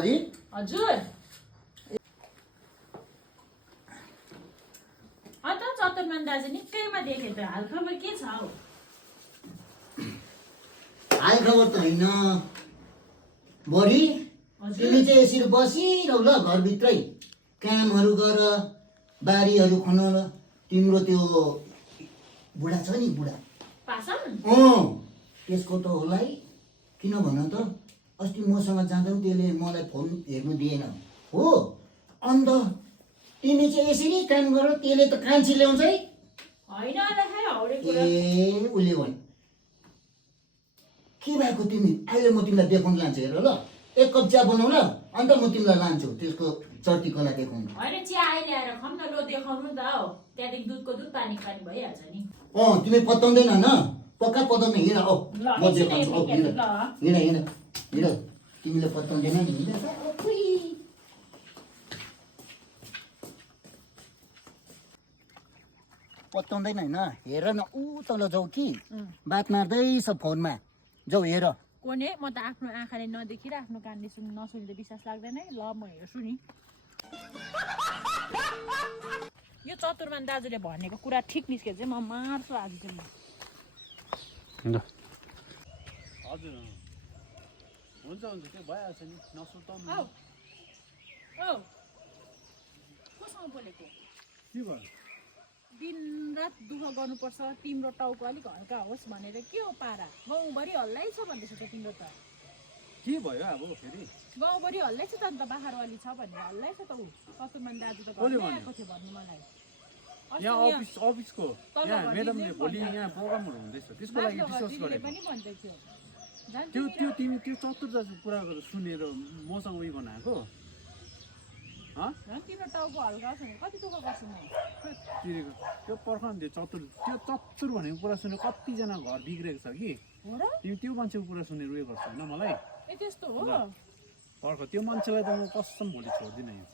Body हजुर अन्त चतुर्मान दाजु निकैमा देखे त हालखबर के छ हौ हाल खबर त होइन बडी तिमी चाहिँ यसरी बसिरहौ ल घरभित्रै कामहरू गर बारीहरू खनाउन तिम्रो त्यो बुढा छ नि बुढा पासन त्यसको त होला है किन भन त अस्ति मसँग जाँदा त्यसले मलाई फोन हेर्नु दिएन हो अन्त तिमी चाहिँ यसरी काम गर त्यसले त कान्छी ल्याउँछ है होइन खै हौडे कुरा ए उसले भने के भएको तिमी अहिले म तिमीलाई देखाउन लान्छु हेर ल एक कप चिया बनाऊ ल अन्त म तिमीलाई लान्छु त्यसको चर्ती कला देखाउनु होइन चिया अहिले आएर खम न लो देखाउनु त हौ त्यहाँदेखि दुधको दुध पानी पानी भइहाल्छ नि तिमी पत्ताउँदैन न पक्का पत्ताउन हिँड औ ल म देखाउँछु औ हिँड ल हिँड हिँड हिँड तिमीले पत्ताउँदैन नि हिँड पत्ताउँदैन होइन हेर न ऊ तल जाऊ कि बात मार्दैछ फोनमा जाऊ हेर कोने म त आफ्नो आँखाले नदेखेर आफ्नो कानले नसुनेर विश्वास लाग्दैन है ल म हेर्छु नि यो चतुर्मान दाजुले भनेको कुरा ठिक निस्के चाहिँ म मार्छु आज चाहिँ म हजुर हुन्छ हुन्छ त्यो भइहाल्छ नि नसुर्ताउनु औ कोसँग बोलेको के भयो दिनरात दुःख गर्नुपर्छ तिम्रो टाउको अलिक हल्का होस् भनेर के हो पारा गाउँभरि हल्लै छ भन्दैछ त तिम्रो त के भयो अब फेरि गाउँभरि हल्लै छ त अन्त बाख्रो अलि छ भनेर हल्लै छ त ऊ चतुर्मान दाजु त कसले घरमै भन्यो? आएको थियो भन्नु मलाई यहाँ अफिसको यहाँ म्याडमले भोलि यहाँ प्रोग्रामहरू हुँदैछ त्यसको लागि डिस्कस दिदीले गरेको पनि भन्दै थियो झन् त्यो तिमी त्यो तिमी त्यो चतुर दाजु कुरा सुनेर मसँग उयो बनाएको झन् तिम्रो टाउको हल्का छ भने कति दुःख गर्छु म तिरेको त्यो पर्खन त्यो चतुर भनेको कुरा सुनेर कतिजना घर बिग्रेको छ कि हो र तिमी त्यो मान्छेको कुरा सुनेर उयो गर्छ होइन मलाई ए त्यस्तो हो पर्ख त्यो मान्छेलाई त म कसम भोलि छोड्दिनँ यहाँ